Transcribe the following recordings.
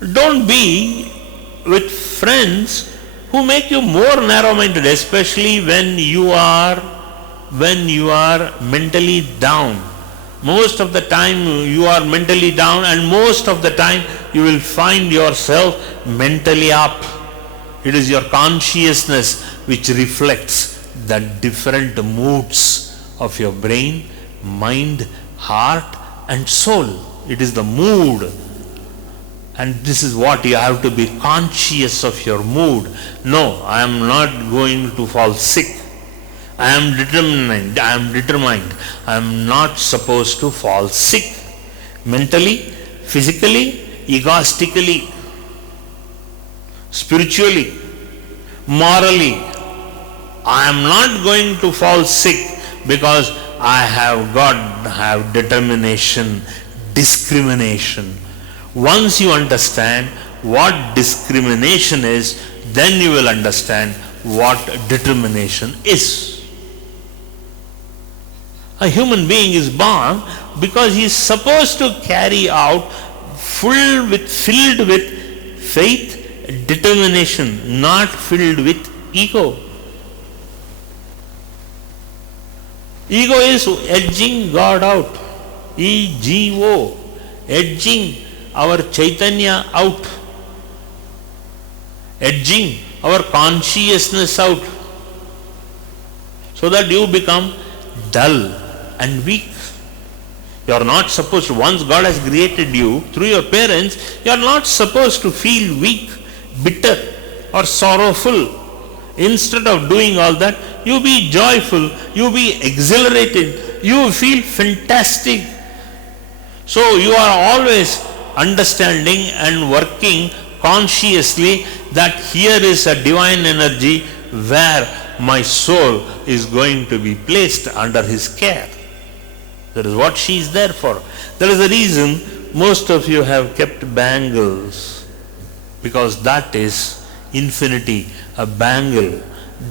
Don't be with friends who make you more narrow-minded, especially when you are mentally down. Most of the time you are mentally down, and most of the time you will find yourself mentally up. It is your consciousness which reflects the different moods of your brain, mind, heart and soul. It is the mood. And this is what you have to be conscious of your mood. No, I am not going to fall sick. I am determined. I am not supposed to fall sick. Mentally, physically, egoistically, spiritually, morally. I am not going to fall sick because I have determination, discrimination. Once you understand what discrimination is, then you will understand what determination is. A human being is born because he is supposed to carry out filled with faith, determination, not filled with ego. Ego is edging God out. E-G-O. Edging our Chaitanya out. Edging our consciousness out. So that you become dull and weak. You are not supposed to, once God has created you through your parents, you are not supposed to feel weak, bitter or sorrowful. Instead of doing all that, you be joyful, you be exhilarated, you feel fantastic. So you are always understanding and working consciously that here is a divine energy where my soul is going to be placed under his care. That is what she is there for. That is the reason most of you have kept bangles, because that is infinity. A bangle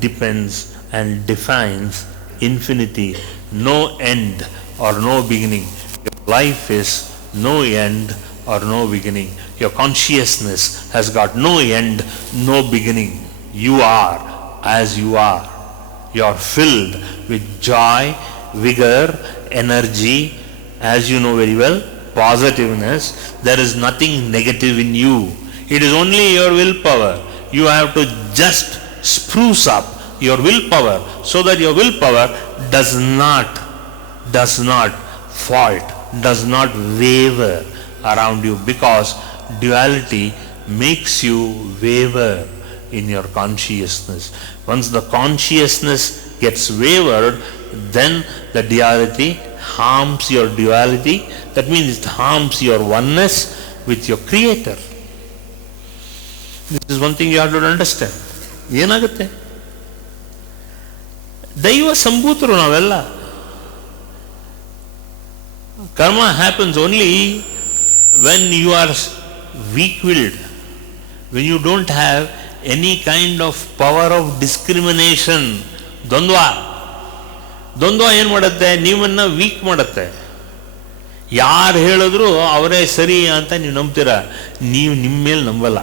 depends and defines infinity, no end or no beginning. Your life is no end or no beginning. Your consciousness has got no end, no beginning. You are as you are. You are filled with joy, vigor, energy, as you know very well, positiveness. There is nothing negative in you. It is only your willpower. You have to just spruce up your willpower so that your willpower does not fault, does not waver around you, because duality makes you waver in your consciousness. Once the consciousness gets wavered, then the duality harms your duality. That means it harms your oneness with your Creator. This is one thing you have to understand. ಏನಾಗುತ್ತೆ? ದೈವ ಸಂಭೂತರು ನಾವೆಲ್ಲ. Karma happens only when you are weak-willed, when you don't have any kind of power of discrimination. ದ್ವಂದ್ವ ಏನು ಮಾಡುತ್ತೆ? ನೀವನ್ನ weak ಮಾಡುತ್ತೆ. ಯಾರು ಹೇಳಿದ್ರು ಅವರೇ ಸರಿ ಅಂತ ನೀವು ನಂಬ್ತೀರಾ, ನೀವು ನಿಮ್ಮ ಮೇಲೆ ನಂಬಲ್ಲ.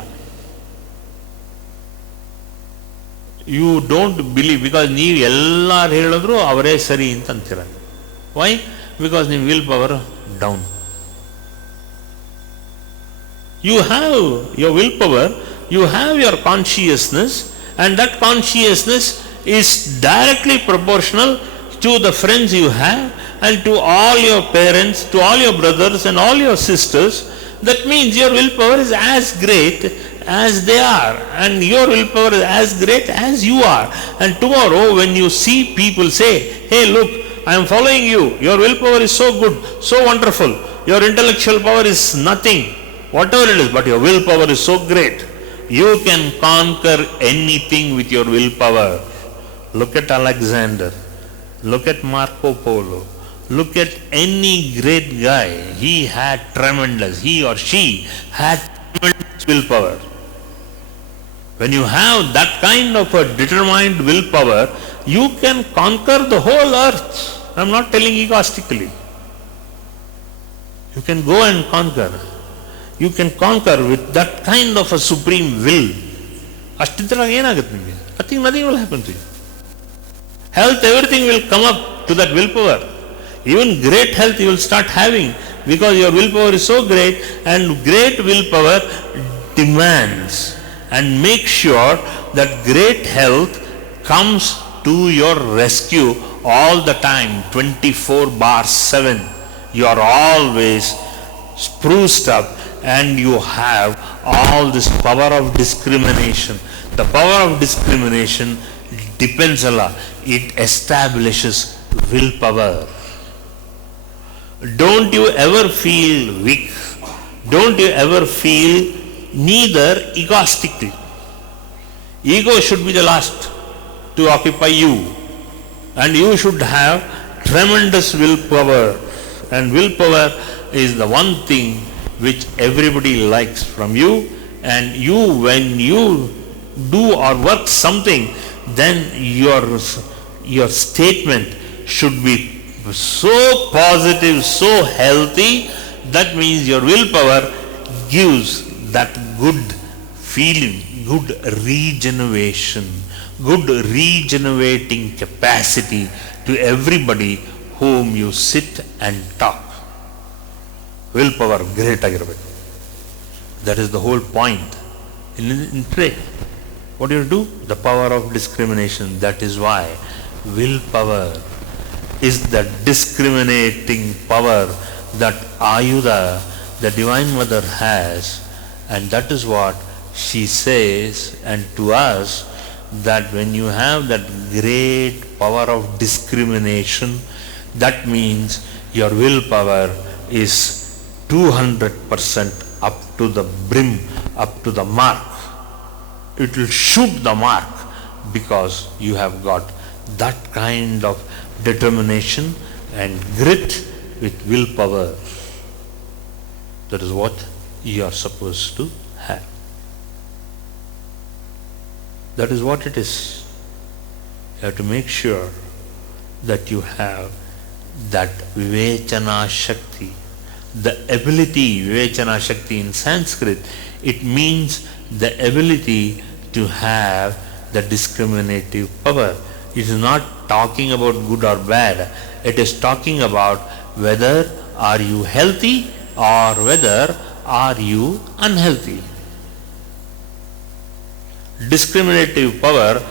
You don't believe, because ನೀವು ಎಲ್ಲಾರು ಹೇಳಿದ್ರು ಅವರೇ ಸರಿ ಅಂತ ಅಂತೀರ. Why? Because ನಿಮ್ಮ will power down. You have your willpower, you have your consciousness, and that consciousness is directly proportional to the friends you have and to all your parents, to all your brothers and all your sisters. That means your willpower is as great as they are, and your willpower is as great as you are. And tomorrow when you see people say, hey look, I am following you, your willpower is so good, so wonderful, your intellectual power is nothing, whatever it is, but your willpower is so great, you can conquer anything with your willpower. Look at Alexander, look at Marco Polo, look at any great guy. He had tremendous, he or she had tremendous willpower. When you have that kind of a determined willpower, you can conquer the whole earth. I am not telling egoistically. You can go and conquer. you can conquer with that kind of a supreme will. ಅಷ್ಟಿದ್ರಾಗ ಏನಾಗುತ್ತೆ ನಿಮಗೆ? Nothing will happen to you. Health, everything will come up to that willpower. Even great health you will start having because your willpower is so great, and great willpower demands and make sure that great health comes to your rescue all the time, 24/7. You are always spruced up and you have all this power of discrimination. The power of discrimination depends a lot. It establishes willpower. Don't you ever feel weak? Don't you ever feel neither egoistically? Ego should be the last to occupy you, and you should have tremendous willpower, and willpower is the one thing which everybody likes from you, and you, when you do or work something, then your statement should be so positive, so healthy. That means your willpower gives that good feeling, good regeneration, good regenerating capacity to everybody whom you sit and talk. Willpower great ಆಗಿರಬೇಕು. That is the whole point in prayer. What do you do? The power of discrimination. That is why willpower is the discriminating power that Ayuda, the Divine Mother, has, and that is what she says. And to us, that when you have that great power of discrimination, that means your willpower is 200% up to the brim, up to the mark. It will shoot the mark because you have got that kind of determination and grit with willpower. That is what you are supposed to have. That is what it is. You have to make sure that you have that Vivechana Shakti. The ability, Vivechana Shakti in Sanskrit, it means the ability to have the discriminative power. It is not talking about good or bad. It is talking about whether are you healthy or whether are you unhealthy. Discriminative power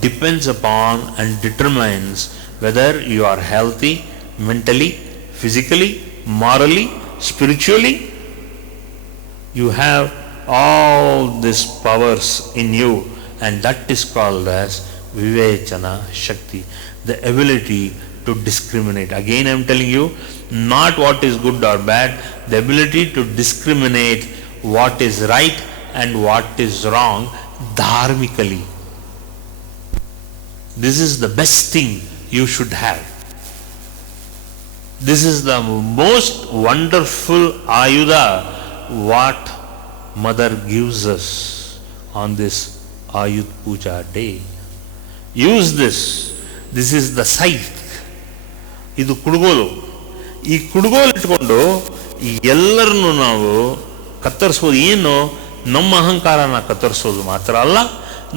depends upon and determines whether you are healthy mentally, physically, morally, spiritually. You have all these powers in you, and that is called as Vivechana Shakti, the ability to discriminate. Again I am telling you, not what is good or bad, the ability to discriminate what is right and what is wrong dharmically. This is the best thing you should have. This is the most wonderful Ayuda what Mother gives us on this Ayuth Puja day. Use this. This is the scythe. ಇದು ಕುಡುಗೋಲು. ಈ ಕುಡುಗೋಲು ಇಟ್ಕೊಂಡು ಎಲ್ಲರನ್ನು ನಾವು ಕತ್ತರಿಸೋದು. ಏನು? ನಮ್ಮ ಅಹಂಕಾರನ ಕತ್ತರಿಸೋದು ಮಾತ್ರ ಅಲ್ಲ,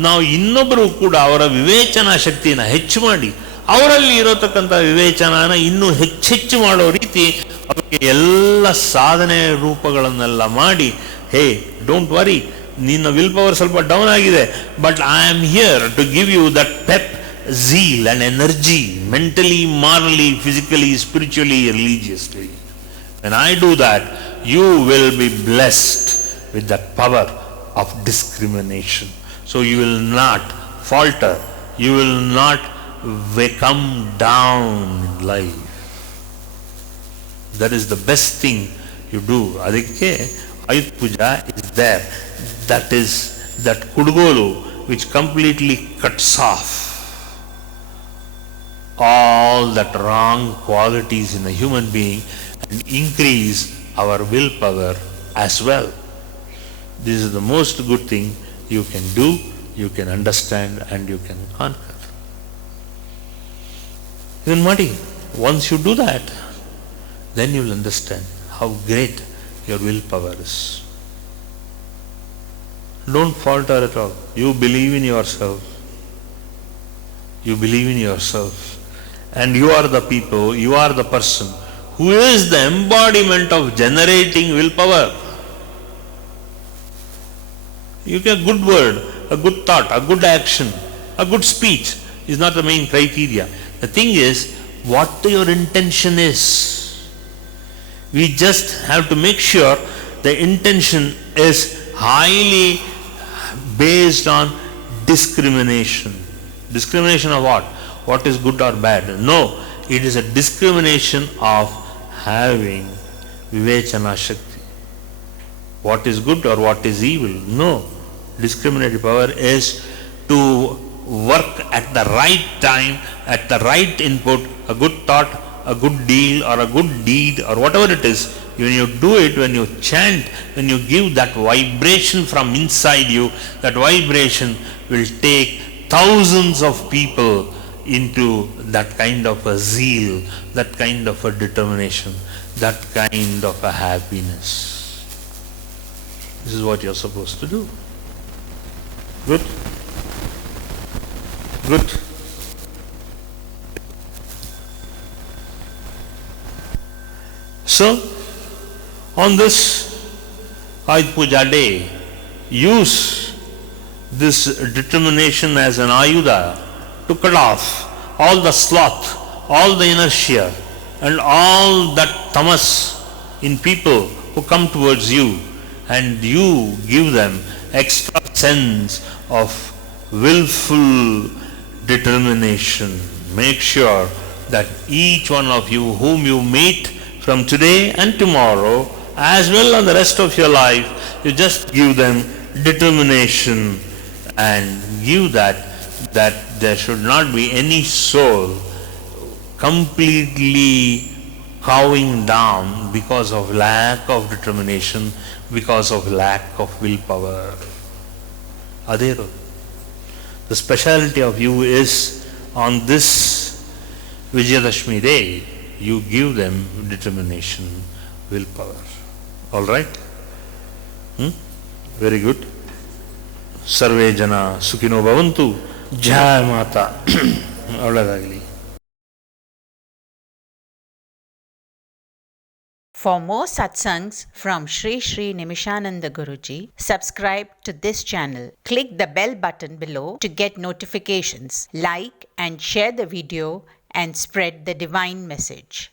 ನಾವು ಇನ್ನೊಬ್ಬರು ಕೂಡ ಅವರ ವಿವೇಚನಾ ಶಕ್ತಿಯನ್ನು ಹೆಚ್ಚು ಮಾಡಿ ಅವರಲ್ಲಿ ಇರತಕ್ಕಂಥ ವಿವೇಚನಾನ ಇನ್ನೂ ಹೆಚ್ಚೆಚ್ಚು ಮಾಡೋ ರೀತಿ ಅವರಿಗೆ ಎಲ್ಲ ಸಾಧನೆ ರೂಪಗಳನ್ನೆಲ್ಲ ಮಾಡಿ, ಹೇ ಡೋಂಟ್ ವರಿ, ನಿನ್ನ ವಿಲ್ ಪವರ್ ಸ್ವಲ್ಪ ಡೌನ್ ಆಗಿದೆ, but I am here to give you that pep, zeal and energy, mentally, morally, physically, spiritually, religiously. When I do that, you will be blessed with that power of discrimination. So you will not falter, you will not come down in life. That is the best thing you do. Adikke Ayuth Puja is there. That is that kudgolu which completely cuts off all that wrong qualities in a human being and increase our willpower as well. This is the most good thing you can do, you can understand, and you can conquer. Even Mati, once you do that, then you will understand how great your willpower is. Don't falter at all. You believe in yourself. You believe in yourself. And you are the people, you are the person who is the embodiment of generating willpower. You get a good word, a good thought, a good action, a good speech is not the main criteria. The thing is what your intention is. We just have to make sure the intention is highly based on discrimination. Discrimination of what? What is good or bad? No, it is a discrimination of having Vivechana Shakti. What is good or what is evil? No. Discriminative power is to work at the right time, at the right input, a good thought, a good deal or a good deed or whatever it is. When you do it, when you chant, when you give that vibration from inside you, that vibration will take thousands of people into that kind of a zeal, that kind of a determination, that kind of a happiness. This is what you're supposed to do. Good? Good. So, on this Ayush Puja day, use this determination as an ayuda to cut off all the sloth, all the inertia and all that tamas in people who come towards you, and you give them extra sense of willful determination. Make sure that each one of you whom you meet from today and tomorrow as well as the rest of your life, you just give them determination and give that there should not be any soul completely cowing down because of lack of determination, because of lack of willpower. Adero. The speciality of you is on this Vijayadashmi day, you give them determination, willpower. All right? Very good. Sarve jana sukhino bhavantu. Jai Mata. Olladagli. For more satsangs from Shri Nimishananda Guruji, subscribe to this channel. Click the bell button below to get notifications. Like and share the video and spread the divine message.